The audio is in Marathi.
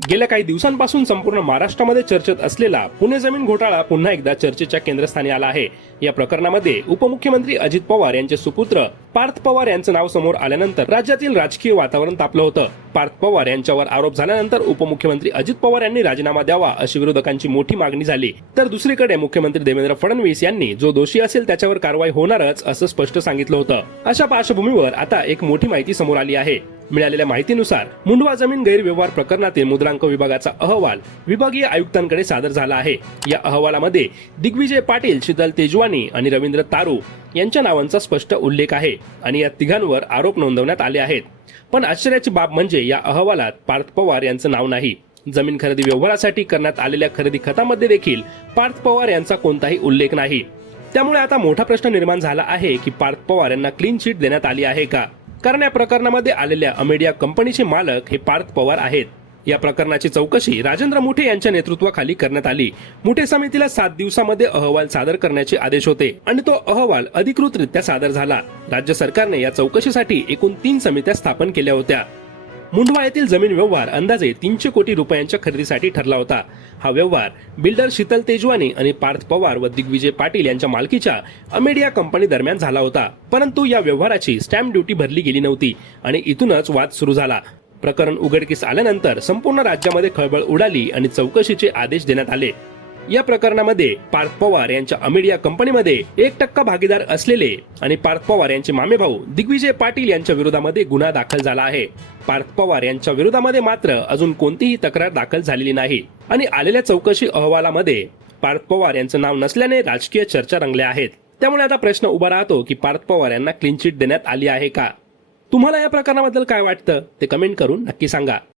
गेल्या काही दिवसांपासून संपूर्ण महाराष्ट्रामध्ये चर्चेत असलेला पुणे जमीन घोटाळा पुन्हा एकदा चर्चेच्या केंद्रस्थानी आला आहे. या प्रकरणामध्ये उपमुख्यमंत्री अजित पवार यांचे सुपुत्र पार्थ पवार यांचं नाव समोर आल्यानंतर राज्यातील राजकीय वातावरण तापलं होतं. पार्थ पवार यांच्यावर आरोप झाल्यानंतर उपमुख्यमंत्री अजित पवार यांनी राजीनामा द्यावा अशी विरोधकांची मोठी मागणी झाली. तर दुसरीकडे मुख्यमंत्री देवेंद्र फडणवीस यांनी जो दोषी असेल त्याच्यावर कारवाई होणारच असं स्पष्ट सांगितलं होतं. अशा पार्श्वभूमीवर आता एक मोठी माहिती समोर आली आहे. मिळालेल्या माहितीनुसार मुंडवा जमीन गैरव्यवहार प्रकरणातील मुद्रांक विभागाचा अहवाल विभागीय आयुक्तांकडे सादर झाला आहे. या अहवालामध्ये दिग्विजय पाटील शीतल तेजवानी आणि रवींद्र तारू यांच्या नावांचा स्पष्ट उल्लेख आहे आणि या तिघांवर आरोप नोंदवण्यात आले आहेत. पण आश्चर्याची बाब म्हणजे या अहवालात पार्थ पवार यांचं नाव नाही. जमीन खरेदी व्यवहारासाठी करण्यात आलेल्या खरेदी खतामध्ये देखील पार्थ पवार यांचा कोणताही उल्लेख नाही. त्यामुळे आता मोठा प्रश्न निर्माण झाला आहे की पार्थ पवार यांना क्लीन चिट देण्यात आली आहे का? कारण या प्रकरणामध्ये आलेल्या अमेडिया कंपनीचे मालक हे पार्थ पवार आहेत. या प्रकरणाची चौकशी राजेंद्र मुठे यांच्या नेतृत्वाखाली करण्यात आली. मुठे समितीला सात दिवसामध्ये अहवाल सादर करण्याचे आदेश होते आणि तो अहवाल अधिकृतरित्या सादर झाला. राज्य सरकारने या चौकशीसाठी एकूण तीन समित्या स्थापन केल्या होत्या. मुंडवा येथील जमीन व्यवहार अंदाजे तीनशे कोटी रुपयांच्या खरेदीसाठी ठरला होता. हा व्यवहार बिल्डर शीतल तेजवानी आणि पार्थ पवार व दिग्विजय पाटील यांच्या मालकीच्या अमेडिया कंपनी दरम्यान झाला होता. परंतु या व्यवहाराची स्टॅम्प ड्युटी भरली गेली नव्हती आणि इथूनच वाद सुरू झाला. प्रकरण उघडकीस आल्यानंतर संपूर्ण राज्यामध्ये खळबळ उडाली आणि चौकशीचे आदेश देण्यात आले. या प्रकरणामध्ये पार्थ पवार यांच्या अमेडिया कंपनीमध्ये एक टक्का भागीदार असलेले आणि पार्थ पवार यांचे मामे भाऊ दिग्विजय पाटील यांच्या विरोधामध्ये गुन्हा दाखल झाला आहे. पार्थ पवार यांच्या विरोधामध्ये मात्र अजून कोणतीही तक्रार दाखल झालेली नाही. आणि आलेल्या चौकशी अहवालामध्ये पार्थ पवार यांचं नाव नसल्याने राजकीय चर्चा रंगल्या आहेत. त्यामुळे आता प्रश्न उभा राहतो की पार्थ पवार यांना क्लीन चिट देण्यात आली आहे का? तुम्हाला या प्रकरणाबद्दल काय वाटतं? ते कमेंट करून नक्की सांगा.